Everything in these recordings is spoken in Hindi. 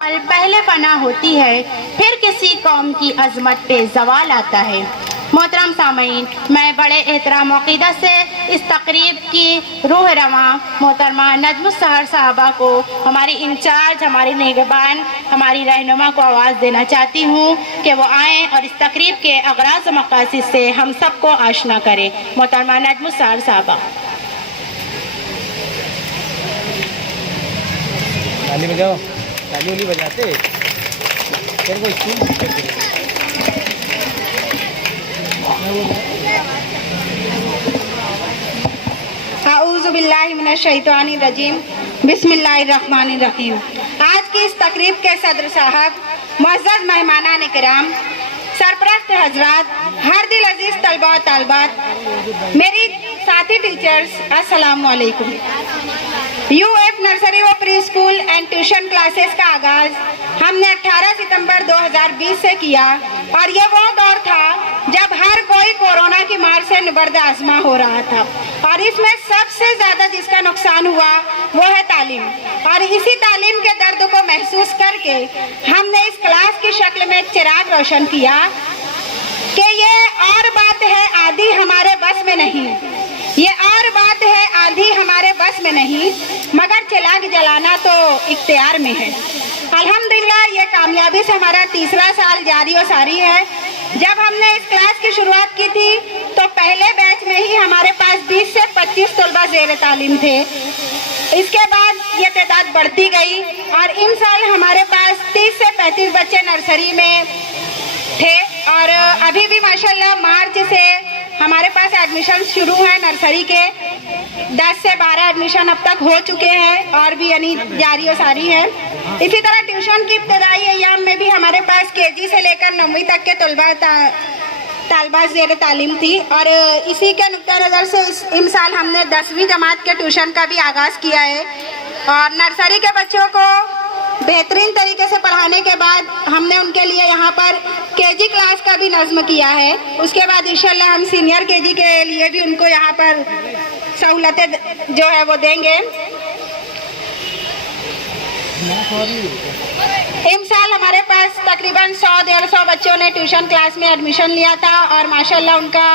पहले फना होती है, फिर किसी कौम की अजमत पे जवाल आता है। मोहतरम सामीन, मैं बड़े एहतराम अक़ीदत से इस तकरीब की रूह रवा मोहतरमा नजमुस सहर साहबा को, हमारी इंचार्ज, हमारी निगहबान, हमारी रहनुमा को आवाज़ देना चाहती हूँ कि वो आएँ और इस तकरीब के अगराज़ मक़ासिद से हम सबको आशना करें। मोहतरमा नजमुस सहर साहबा। ताली बजाओ, ताली उली बजाते फिर वो स्कूल आऊज़ु बिल्लाहि मिनश शैतानिर रजीम, बिस्मिल्लाहिर्रहमानिर रहीम। आज की इस तकरीब के सदर साहब, मुअज़्ज़ज़ मेहमानान किराम, सरपरस्त हजरात, हर दिल अजीज तलबा व तालिबात, मेरी साथी टीचर्स, अस्सलाम वालेकुम। यूएफ नर्सरी व pre school and tuition classes का आगाज हमने 18 सितंबर 2020 से किया और ये वो दौर था जब हर कोई कोरोना की मार से निबर्द आज़मा हो रहा था और इसमें सबसे ज्यादा जिसका नुकसान हुआ वो है तालीम। और इसी तालीम के दर्द को महसूस करके हमने इस क्लास की शक्ल में चिराग रोशन किया कि ये और बात है आधी हमारे बस में नहीं, ये और बात है आधी हमारे बस में नहीं, मगर चिराग जलाना तो इख्तियार में है। अल्हम्दुलिल्लाह ये कामयाबी से हमारा तीसरा साल जारी और सारी है। जब हमने इस क्लास की शुरुआत की थी तो पहले बैच में ही हमारे पास 20 से 25 तलबा ज़ेर तालीम थे। इसके बाद ये तादाद बढ़ती गई और इन साल हमारे पास 30 से 35 बच्चे नर्सरी में थे और अभी भी माशाल्लाह मार्च से हमारे पास एडमिशन शुरू है। नर्सरी के 10 से 12 एडमिशन अब तक हो चुके हैं और भी यानी जारी और सारी है। इसी तरह ट्यूशन की इब्तदाई अय्याम में भी हमारे पास केजी से लेकर 9वीं तक के तालबा ज़ेर तालीम थी और इसी के नुक्ता नज़र से इन साल हमने 10वीं जमात के ट्यूशन का भी आगाज़ किया है और नर्सरी के बच्चों को बेहतरीन तरीके से पढ़ाने के बाद हमने उनके लिए यहाँ पर केजी क्लास का भी नज़्म किया है। उसके बाद इंशाल्लाह हम सीनियर केजी के लिए भी उनको यहाँ पर सहूलतें जो है वो देंगे। इस साल हमारे पास तकरीबन 100-150 बच्चों ने ट्यूशन क्लास में एडमिशन लिया था और माशाल्लाह उनका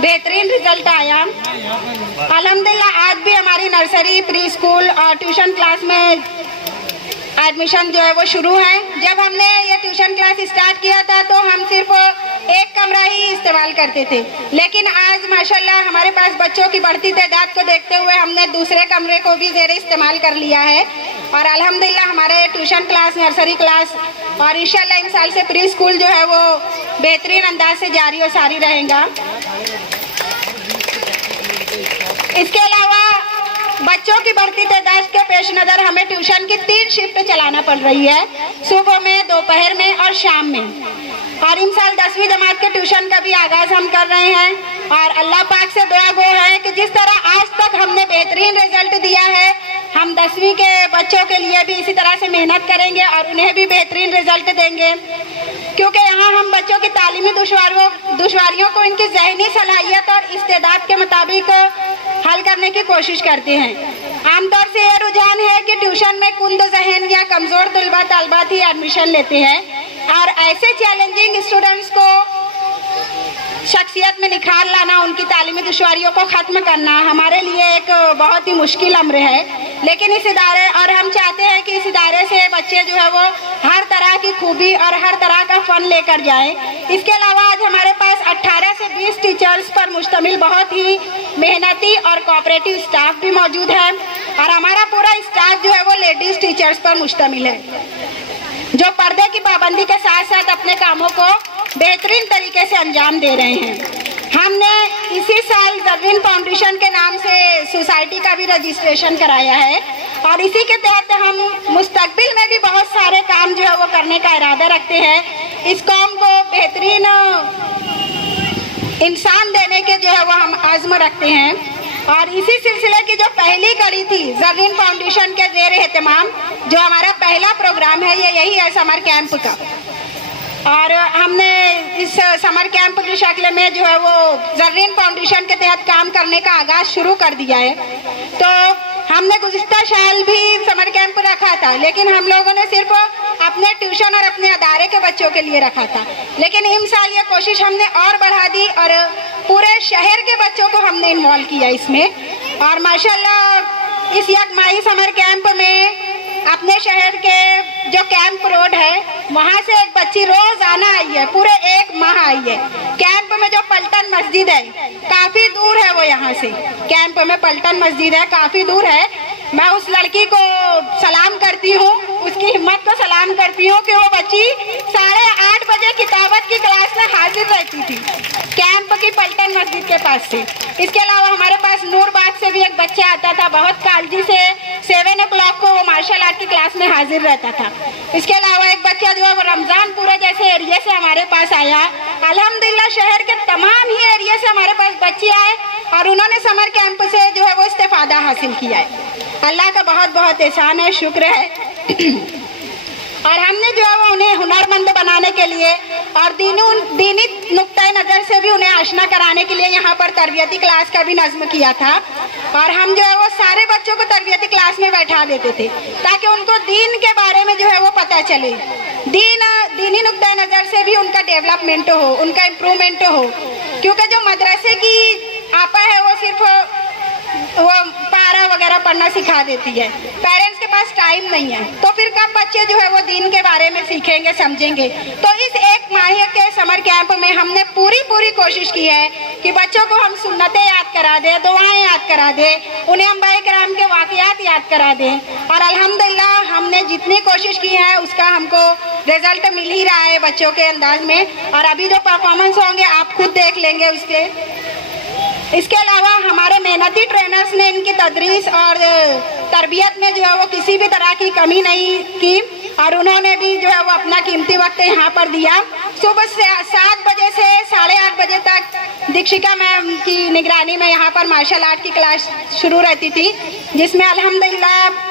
बेहतरीन रिजल्ट आया। अल्हम्दुलिल्लाह आज भी हमारी नर्सरी, प्री स्कूल और ट्यूशन क्लास में एडमिशन जो है वो शुरू है। जब हमने ये ट्यूशन क्लास स्टार्ट किया था तो हम सिर्फ एक कमरा ही इस्तेमाल करते थे, लेकिन आज माशाल्लाह हमारे पास बच्चों की बढ़ती तादाद को देखते हुए हमने दूसरे कमरे को भी ज़ेर इस्तेमाल कर लिया है और अल्हम्दुलिल्लाह हमारे ट्यूशन क्लास, नर्सरी क्लास और इंशाल्लाह इन साल से प्री स्कूल जो है वो बेहतरीन अंदाज से जारी और सारी रहेगा। इसके अलावा बच्चों की बढ़ती तादाद के पेश नज़र हमें ट्यूशन की 3 शिफ्ट चलाना पड़ रही है, सुबह में, दोपहर में और शाम में। और इन साल 10वीं जमात के ट्यूशन का भी आगाज़ हम कर रहे हैं और अल्लाह पाक से दुआ गो है कि जिस तरह आज तक हमने बेहतरीन रिजल्ट दिया है, हम 10वीं के बच्चों के लिए भी इसी तरह से मेहनत करेंगे और उन्हें भी बेहतरीन रिजल्ट देंगे, क्योंकि यहाँ हम बच्चों की तालीमी दुश्वारियों को इनकी ज़हनी सलाहियत और इस्तेदाद के मुताबिक हल करने की कोशिश करते हैं। आमतौर से यह रुझान है कि ट्यूशन में कुंद ज़हन या कमज़ोर तलबा तालिबात ही एडमिशन लेते हैं और ऐसे चैलेंजिंग स्टूडेंट्स को शख्सियत में निखार लाना, उनकी तालीमी दुश्वारियों को ख़त्म करना हमारे लिए एक बहुत ही मुश्किल अम्र है। लेकिन इस इदारे और हम चाहते हैं कि इस इदारे से बच्चे जो है वो हर तरह की खूबी और हर तरह का फ़न लेकर जाएं। इसके अलावा आज हमारे पास 18 से 20 टीचर्स पर मुश्तमिल बहुत ही मेहनती और कोऑपरेटिव स्टाफ भी मौजूद है और हमारा पूरा स्टाफ जो है वो लेडीज़ टीचर्स पर मुश्तमिल है, जो पर्दे की पाबंदी के साथ साथ अपने कामों को बेहतरीन तरीके से अंजाम दे रहे हैं। हमने इसी साल ज़र्रीन फाउंडेशन के नाम से सोसाइटी का भी रजिस्ट्रेशन कराया है और इसी के तहत हम मुस्तकबिल में भी बहुत सारे काम जो है वो करने का इरादा रखते हैं। इस कौम को बेहतरीन इंसान देने के जो है वो हम आज़म रखते हैं और इसी सिलसिले की जो पहली कड़ी थी ज़र्रीन फाउंडेशन के ज़ेर एहतमाम जो हमारा पहला प्रोग्राम है, ये यही है समर कैंप का। और हमने इस समर कैंप की शक्ल में जो है वो ज़र्रीन फाउंडेशन के तहत काम करने का आगाज़ शुरू कर दिया है। तो हमने गुज़िश्ता साल भी समर कैंप रखा था, लेकिन हम लोगों ने सिर्फ अपने ट्यूशन और अपने अदारे के बच्चों के लिए रखा था। लेकिन इस साल ये कोशिश हमने और बढ़ा दी और पूरे शहर के बच्चों को हमने इन्वॉल्व किया इसमें। और माशाल्लाह इस यकमाही समर कैंप में अपने शहर के जो कैंप रोड है वहाँ से एक बच्ची रोजाना आई है, पूरे एक माह आई है। कैंप में जो पलटन मस्जिद है काफ़ी दूर है, वो यहाँ से कैंप में पलटन मस्जिद है, काफ़ी दूर है। मैं उस लड़की को सलाम करती हूँ, उसकी हिम्मत को सलाम करती हूँ कि वो बच्ची 8:30 बजे किताबत की क्लास में हाजिर रहती थी कैंप की पलटन मस्जिद के पास से। इसके अलावा हमारे पास नूरबाग से भी एक बच्चा आता था, बहुत कालजी से 7 o'clock को वो मार्शल आर्ट की क्लास में हाजिर रहता था। इसके अलावा एक बच्चा जो है वो रमजानपुरा जैसे एरिया से हमारे पास आया। अल्हम्दुलिल्लाह शहर के तमाम ही एरिया से हमारे पास बच्चे आए और उन्होंने समर कैंप से जो है वो इस्तेफादा हासिल किया है। अल्लाह का बहुत बहुत एहसान है, शुक्र है। और हमने जो है वो उन्हें हुनरमंद बनाने के लिए और दीनी नुक्ता नज़र से भी उन्हें आशना कराने के लिए यहाँ पर तरबियती क्लास का भी नज़्म किया था। और हम जो है वो सारे बच्चों को तरबियती क्लास में बैठा देते थे ताकि उनको दीन के बारे में जो है वो पता चले, दीनी नुक्ता नज़र से भी उनका डेवलपमेंट हो, उनका इम्प्रूवमेंट हो। क्योंकि जो मदरसे की आपा है वो सिर्फ वो पारा वगैरह पढ़ना सिखा देती है, पेरेंट्स के पास टाइम नहीं है, तो फिर कब बच्चे जो है वो दीन के बारे में सीखेंगे, समझेंगे। तो इस एक माह के समर कैंप में हमने पूरी कोशिश की है कि बच्चों को हम सुन्नतें याद करा दें, दुआएं याद करा दें, उन्हें अंबिया किराम के वाक़यात याद करा दें। और अल्हम्दुलिल्लाह हमने जितनी कोशिश की है उसका हमको रिजल्ट मिल ही रहा है बच्चों के अंदाज में। और अभी जो परफॉर्मेंस होंगे आप खुद देख लेंगे उसके। इसके अलावा हमारे मेहनती ट्रेनर्स ने इनकी तदरीस और तरबियत में जो है वो किसी भी तरह की कमी नहीं की और उन्होंने भी जो है वो अपना कीमती वक्त यहाँ पर दिया। सुबह से 7 बजे से 8:30 बजे तक दीक्षिका मैम की निगरानी में यहाँ पर मार्शल आर्ट की क्लास शुरू रहती थी, जिसमें अल्हम्दुलिल्लाह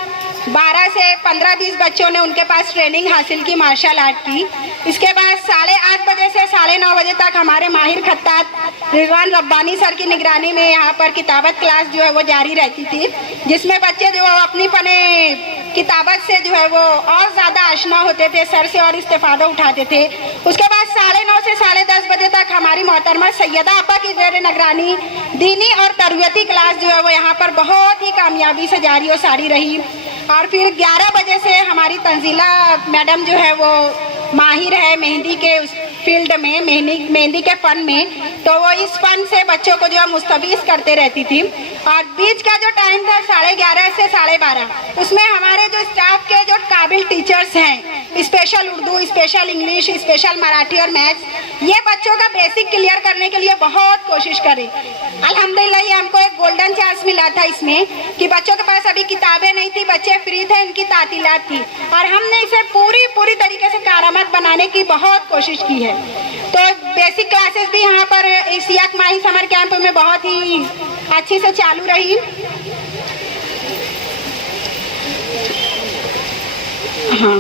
12 से 15-20 बच्चों ने उनके पास ट्रेनिंग हासिल की मार्शल आर्ट की। इसके बाद 8:30 बजे से 9:30 बजे तक हमारे माहिर खत्तात रिजवान रब्बानी सर की निगरानी में यहाँ पर किताबत क्लास जो है वो जारी रहती थी, जिसमें बच्चे जो है अपनी फने किताबत से जो है वो और ज़्यादा आशना होते थे, सर से और इस्तेफादा उठाते थे। उसके बाद 9:30 से 10:30 बजे तक हमारी मोहतरमा सैयदा आपा की ज़ेर निगरानी दीनी और तरबियती क्लास जो है वो यहाँ पर बहुत ही कामयाबी से जारी और सारी रही। और फिर 11 बजे से हमारी तंजीला मैडम जो है वो माहिर है मेहंदी के उस फील्ड में, मेहंदी के फ़न में, तो वो इस फ़न से बच्चों को जो है मुस्तबीज़ करते रहती थी। और बीच का जो टाइम था 11:30 से 12:30, उसमें हमारे जो स्टाफ के जो काबिल टीचर्स हैं, special Urdu, special English, special Marathi और मैथ्स, ये बच्चों का बेसिक क्लियर करने के लिए बहुत कोशिश करें। अल्हम्दुलिल्लाह ये हमको एक गोल्डन चांस मिला था इसमें कि बच्चों के पास अभी किताबें नहीं थी, बच्चे फ्री थे, इनकी तातीलात थी और हमने इसे पूरी तरीके से कारामत बनाने की बहुत कोशिश की है। तो बेसिक क्लासेस भी यहाँ पर इस यकमाही समर कैंप में बहुत ही अच्छी से चालू रही। हाँ,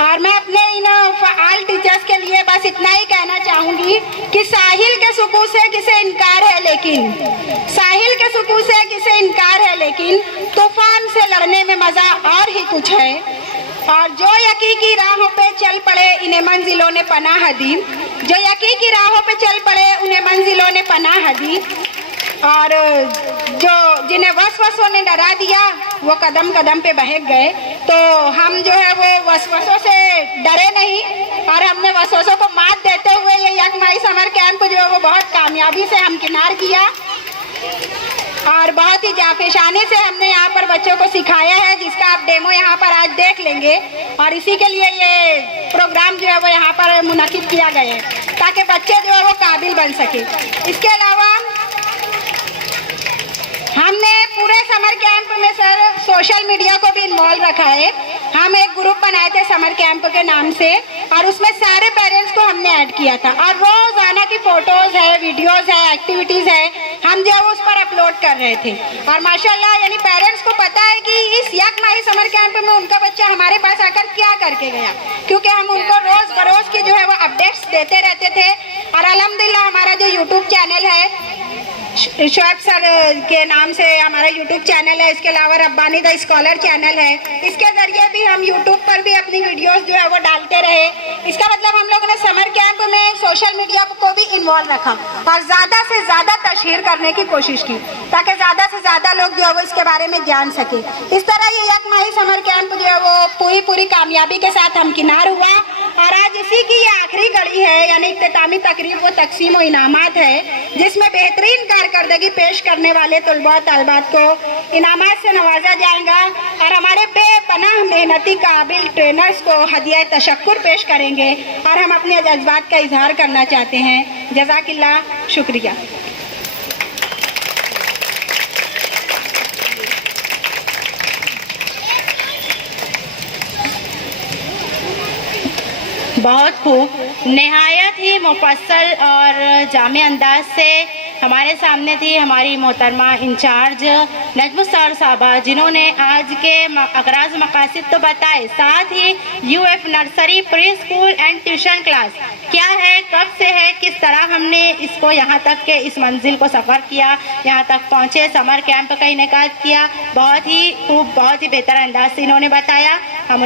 और मैं अपने इन फ़आल टीचर्स के लिए बस इतना ही कहना चाहूँगी कि साहिल के सुकून से किसे इनकार है, लेकिन साहिल के सुकून से किसे इनकार है, लेकिन तूफान से लड़ने में मज़ा और ही कुछ है। और जो यकी की राहों पे चल पड़े इन्हें मंजिलों ने पनाह दी, जो यकी की राहों पे चल पड़े उन्हें मंजिलों ने पनाह दी। और जो जिन्हें वसवसों ने डरा दिया वो कदम कदम पे बहक गए। तो हम जो है वो वसवसों से डरे नहीं और हमने वसवसों को मात देते हुए ये यकमाही समर कैंप जो है वो बहुत कामयाबी से हमकिनार किया और बहुत ही जाफेशानी से हमने यहाँ पर बच्चों को सिखाया है, जिसका आप डेमो यहाँ पर आज देख लेंगे। और इसी के लिए ये प्रोग्राम जो है वो यहाँ पर मुनक़िद किया गया है ताकि बच्चे जो है वो काबिल बन सके। इसके अलावा हमने पूरे समर कैंप में सर सोशल मीडिया को भी इन्वॉल्व रखा है। हम एक ग्रुप बनाए थे समर कैंप के नाम से और उसमें सारे पेरेंट्स को हमने ऐड किया था और रोज़ाना की फ़ोटोज़ है, वीडियोज़ है, एक्टिविटीज़ है, हम जो है उस पर अपलोड कर रहे थे। और माशाल्लाह यानी पेरेंट्स को पता है कि इस यकमाही समर कैंप में उनका बच्चा हमारे पास आकर क्या करके गया, क्योंकि हम उनको रोज़ बरोज़ की जो है वो अपडेट्स देते रहते थे। और अल्हम्दुलिल्लाह हमारा जो यूट्यूब चैनल है शोएब सर के नाम से हमारा यूट्यूब चैनल है, इसके अलावा रब्बानी द स्कॉलर चैनल है। इसके ज़रिए भी हम यूट्यूब पर भी अपनी वीडियोस जो है वो डालते रहे। इसका मतलब हम लोगों ने समर कैंप में सोशल मीडिया को भी इन्वॉल्व रखा और ज़्यादा से ज़्यादा तशहीर करने की कोशिश की, ताकि ज़्यादा से ज़्यादा लोग जो है वो इसके बारे में जान सके। इस तरह ये एक माही समर कैंप जो है वो पूरी कामयाबी के साथ हमकिनार हुआ और आज इसी की ये आखिरी घड़ी है, यानी इख्तितामी तकरीब वो तकसीम व इनामात है, जिसमें बेहतरीन कारकर्दगी पेश करने वाले तलबा तलबात को इनामात से नवाजा जाएगा और हमारे बेपनाह मेहनती काबिल ट्रेनर्स को हदिया तशक्कुर पेश करेंगे और हम अपने जज्बात का इजहार करना चाहते हैं। जज़ाकिल्लाह, शुक्रिया। बहुत खूब, नहायत ही मुफस्सल और जामे अंदाज से हमारे सामने थी हमारी मोहतरमा इंचार्ज नजमुस्तार साहबा, जिन्होंने आज के अगराज मकासद तो बताए, साथ ही UF nursery preschool and tuition class क्या है, कब से है, किस तरह हमने इसको यहाँ तक के इस मंजिल को सफ़र किया, यहाँ तक पहुँचे, समर कैंप का इनेकाद किया, बहुत ही खूब, बहुत ही बेहतर अंदाज से इन्होंने बताया। हम